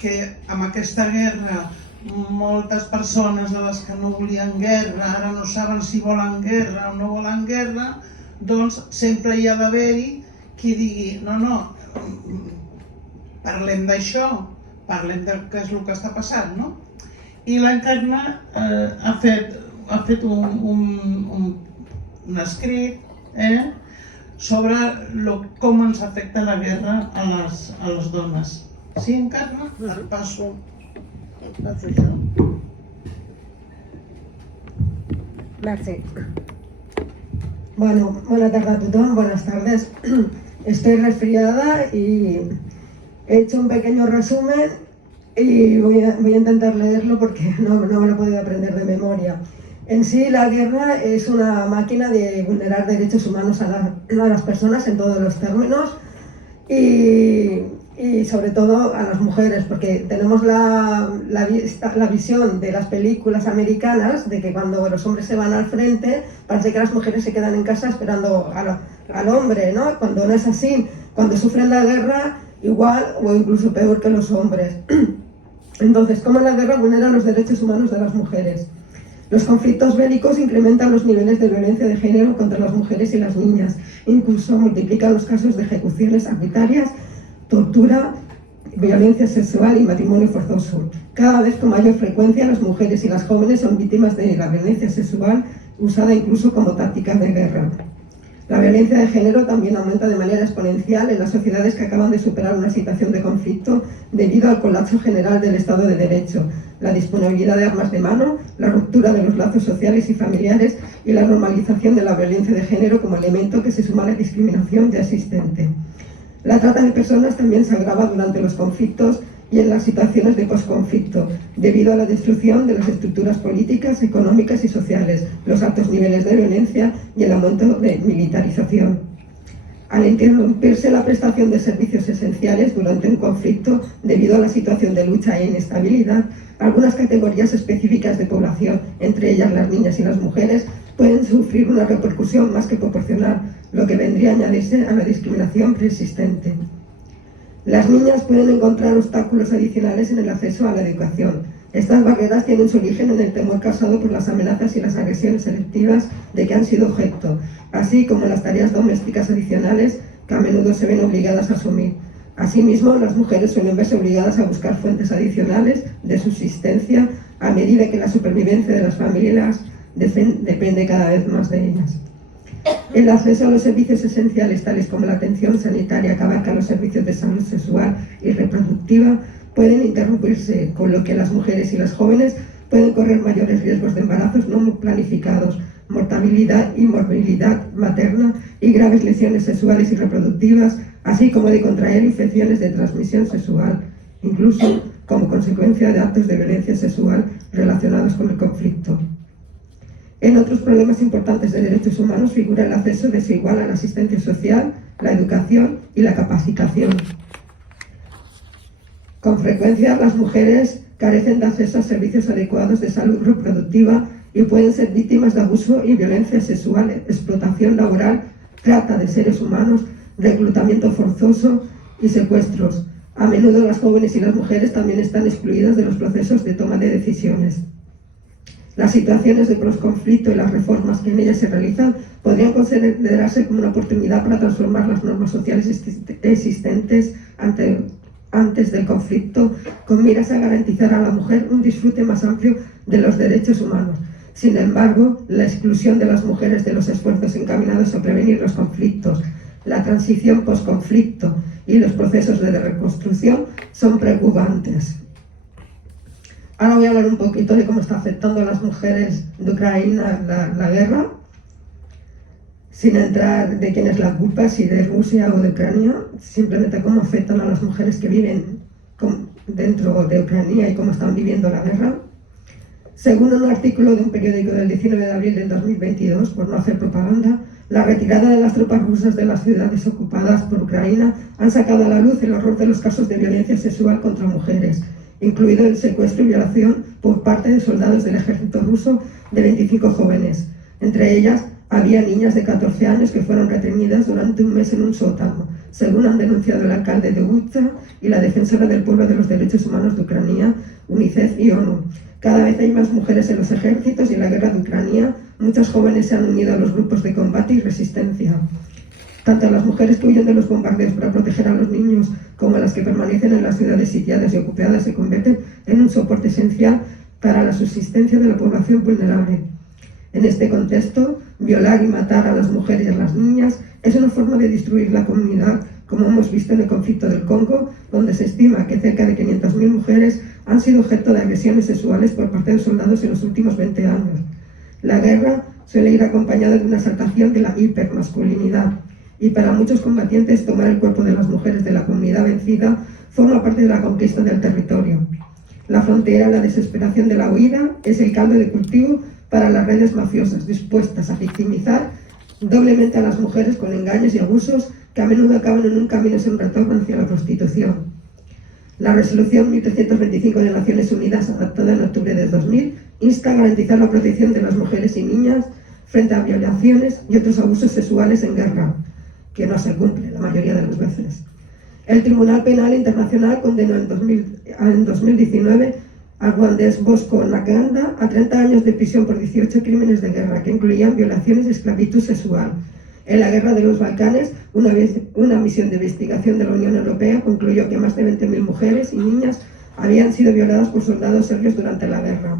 que amb aquesta guerra moltes persones de les que no volien guerra ara no saben si volen guerra o no volen guerra, doncs sempre hi ha d'haver-hi qui digui no, parlem d'això, parlem de què és el que està passant, no? I l'Encarna ha fet un escrit sobre com ens afecta la guerra a les dones. Sí, Encarna? Et passo això. Merci. Bueno, buena tarde a todos, buenas tardes. Estoy resfriada y he hecho un pequeño resumen y voy a intentar leerlo porque no me lo he podido aprender de memoria. En sí, la guerra es una máquina de vulnerar derechos humanos a las personas en todos los términos y sobre todo a las mujeres, porque tenemos la visión de las películas americanas de que cuando los hombres se van al frente parece que las mujeres se quedan en casa esperando al hombre, ¿no? Cuando no es así, cuando sufren la guerra igual o incluso peor que los hombres. Entonces, ¿cómo la guerra vulnera los derechos humanos de las mujeres? Los conflictos bélicos incrementan los niveles de violencia de género contra las mujeres y las niñas, incluso multiplican los casos de ejecuciones arbitrarias, tortura, violencia sexual y matrimonio forzoso. Cada vez con mayor frecuencia las mujeres y las jóvenes son víctimas de la violencia sexual usada incluso como táctica de guerra. La violencia de género también aumenta de manera exponencial en las sociedades que acaban de superar una situación de conflicto debido al colapso general del Estado de Derecho, la disponibilidad de armas de mano, la ruptura de los lazos sociales y familiares y la normalización de la violencia de género como elemento que se suma a la discriminación ya existente. La trata de personas también se agrava durante los conflictos y en las situaciones de posconflicto, debido a la destrucción de las estructuras políticas, económicas y sociales, los altos niveles de violencia y el aumento de militarización. Al interrumpirse la prestación de servicios esenciales durante un conflicto debido a la situación de lucha e inestabilidad, algunas categorías específicas de población, entre ellas las niñas y las mujeres, pueden sufrir una repercusión más que proporcional, lo que vendría a añadirse a la discriminación preexistente. Las niñas pueden encontrar obstáculos adicionales en el acceso a la educación. Estas barreras tienen su origen en el temor causado por las amenazas y las agresiones selectivas de que han sido objeto, así como las tareas domésticas adicionales que a menudo se ven obligadas a asumir. Asimismo, las mujeres suelen verse obligadas a buscar fuentes adicionales de subsistencia a medida que la supervivencia de las familias depende cada vez más de ellas. El acceso a los servicios esenciales, tales como la atención sanitaria que abarca los servicios de salud sexual y reproductiva, pueden interrumpirse, con lo que las mujeres y las jóvenes pueden correr mayores riesgos de embarazos no planificados, mortalidad y morbilidad materna y graves lesiones sexuales y reproductivas, así como de contraer infecciones de transmisión sexual, incluso como consecuencia de actos de violencia sexual relacionados con el conflicto. En otros problemas importantes de derechos humanos figura el acceso desigual a la asistencia social, la educación y la capacitación. Con frecuencia, las mujeres carecen de acceso a servicios adecuados de salud reproductiva y pueden ser víctimas de abuso y violencia sexual, explotación laboral, trata de seres humanos, reclutamiento forzoso y secuestros. A menudo las jóvenes y las mujeres también están excluidas de los procesos de toma de decisiones. Las situaciones de posconflicto y las reformas que en ellas se realizan podrían considerarse como una oportunidad para transformar las normas sociales existentes antes del conflicto, con miras a garantizar a la mujer un disfrute más amplio de los derechos humanos. Sin embargo, la exclusión de las mujeres de los esfuerzos encaminados a prevenir los conflictos, la transición posconflicto y los procesos de reconstrucción son preocupantes. Ahora voy a hablar un poquito de cómo está afectando a las mujeres de Ucrania la guerra, sin entrar de quién es la culpa, si de Rusia o de Ucrania, simplemente cómo afectan a las mujeres que viven dentro de Ucrania y cómo están viviendo la guerra. Según un artículo de un periódico del 19 de abril del 2022, por no hacer propaganda, la retirada de las tropas rusas de las ciudades ocupadas por Ucrania han sacado a la luz el horror de los casos de violencia sexual contra mujeres, incluido el secuestro y violación por parte de soldados del ejército ruso de 25 jóvenes. Entre ellas había niñas de 14 años que fueron retenidas durante un mes en un sótano, según han denunciado el alcalde de Bucha y la defensora del pueblo de los derechos humanos de Ucrania, UNICEF y ONU. Cada vez hay más mujeres en los ejércitos y en la guerra de Ucrania. Muchos jóvenes se han unido a los grupos de combate y resistencia. Tanto las mujeres que huyen de los bombardeos para proteger a los niños como las que permanecen en las ciudades sitiadas y ocupadas se convierten en un soporte esencial para la subsistencia de la población vulnerable. En este contexto, violar y matar a las mujeres y a las niñas es una forma de destruir la comunidad, como hemos visto en el conflicto del Congo, donde se estima que cerca de 500.000 mujeres han sido objeto de agresiones sexuales por parte de soldados en los últimos 20 años. La guerra suele ir acompañada de una exaltación de la hipermasculinidad, y para muchos combatientes tomar el cuerpo de las mujeres de la comunidad vencida forma parte de la conquista del territorio. La frontera, la desesperación de la huida, es el caldo de cultivo para las redes mafiosas dispuestas a victimizar doblemente a las mujeres con engaños y abusos que a menudo acaban en un camino sin retorno hacia la prostitución. La resolución 1325 de Naciones Unidas, adoptada en octubre de 2000, insta a garantizar la protección de las mujeres y niñas frente a violaciones y otros abusos sexuales en guerra, que no se cumple la mayoría de las veces. El Tribunal Penal Internacional condenó en 2019 al ruandés Bosco Ntaganda a 30 años de prisión por 18 crímenes de guerra, que incluían violaciones y esclavitud sexual. En la guerra de los Balcanes, una misión de investigación de la Unión Europea concluyó que más de 20.000 mujeres y niñas habían sido violadas por soldados serbios durante la guerra.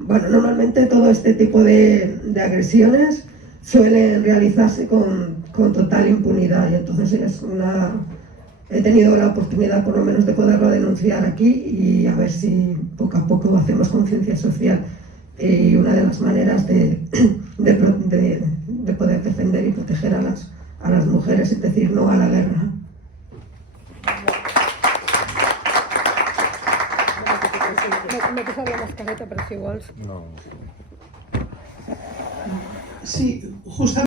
Bueno, normalmente todo este tipo de agresiones suelen realizarse con total impunidad, y entonces he tenido la oportunidad por lo menos de poderlo denunciar aquí y a ver si poco a poco hacemos conciencia social. Y una de las maneras de poder defender y proteger a las mujeres, es decir, no a la guerra. Me posa la mascareta, però si vols. Sí, justament